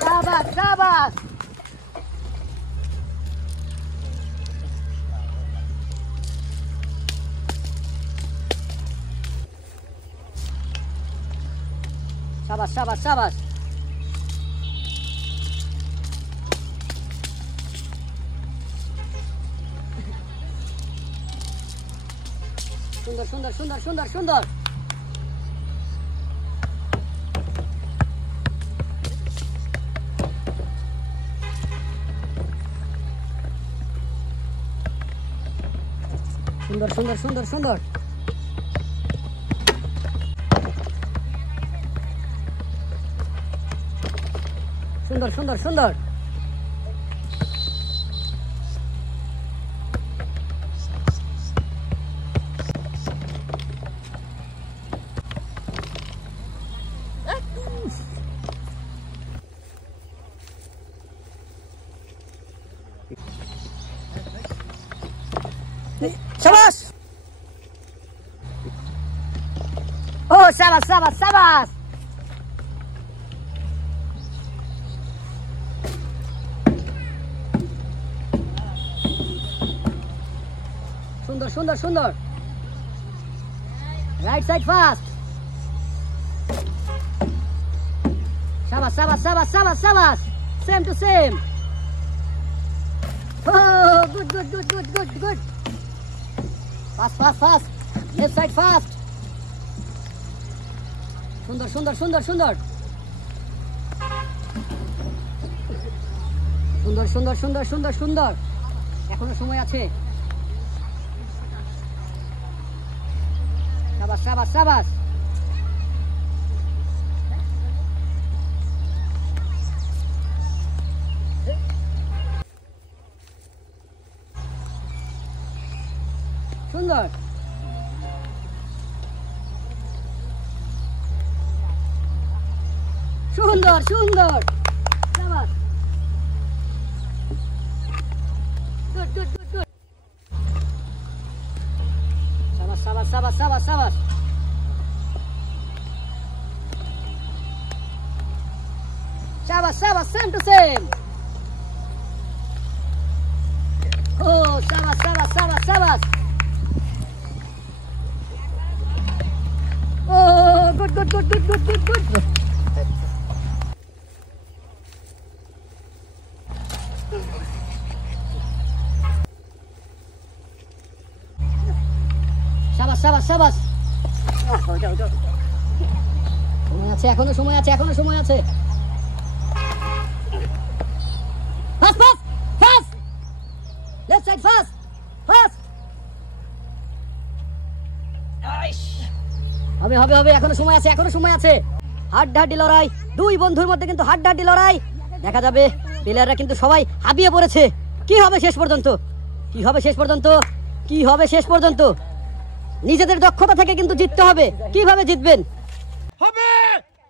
Sabar, sabar. Sabar, sabar, sabar. Sundar, sundar, sundar, sundar, sundar. Sundar, sundar, sundar, sundar. Sundar, sundar, sundar. Sabas! Oh, sabas, sabas, sabas! Sundar, sundar, sundar. Right side fast. Sabas, sabas, sabas, sabas, sabas. Same to same. Oh, good, good, good, good, good, good. Fast, fast, fast. Left side fast. Sundar, sundar, sundar, sundar. Sundar, sundar, sundar, sundar, sundar. এখনো সময় আছে। Sabas, sabas, sabas. Sundar. Sundar, sundar. Sabas. Good, good, good, good. Sabas, sabas, sabas, sabas, sabas. Sabas, sabas, same to same. Oh, sabas, sabas, sabas, sabas. Oh, good, good, good, good, good, good, good. Sabas, sabas, sabas. সময় আছে, এখনো সময় আছে, এখনো সময় আছে। Fast, fast, fast. Left side fast, fast. হবে হবে হবে, এখনো সময় আছে, এখনো সময় আছে। হাড্ডাহাড্ডি লড়াই, দুই বন্ধুর মধ্যে কিন্তু হাড্ডাহাড্ডি লড়াই। দেখা যাবে প্লেয়াররা কিন্তু সবাই হাবিয়ে পড়েছে। কি হবে শেষ পর্যন্ত? কি হবে শেষ পর্যন্ত? কি হবে শেষ পর্যন্ত? নিজেদের দক্ষতা থেকে কিন্তু জিততে হবে। কিভাবে জিতবেন? হবে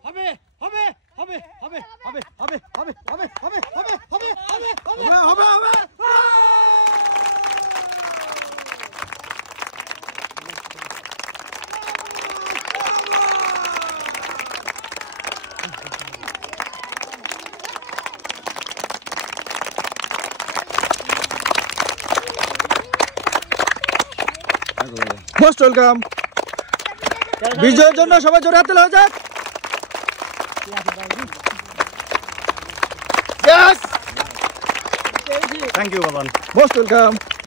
হবে হবে হবে হবে হবে হবে হবে হবে হবে হবে হবে হবে হবে হবে। Most welcome. বিজয়ের জন্য সবাই জোরে হাতে লাগাও যাক। Yes! Thank you, Baban. Most welcome.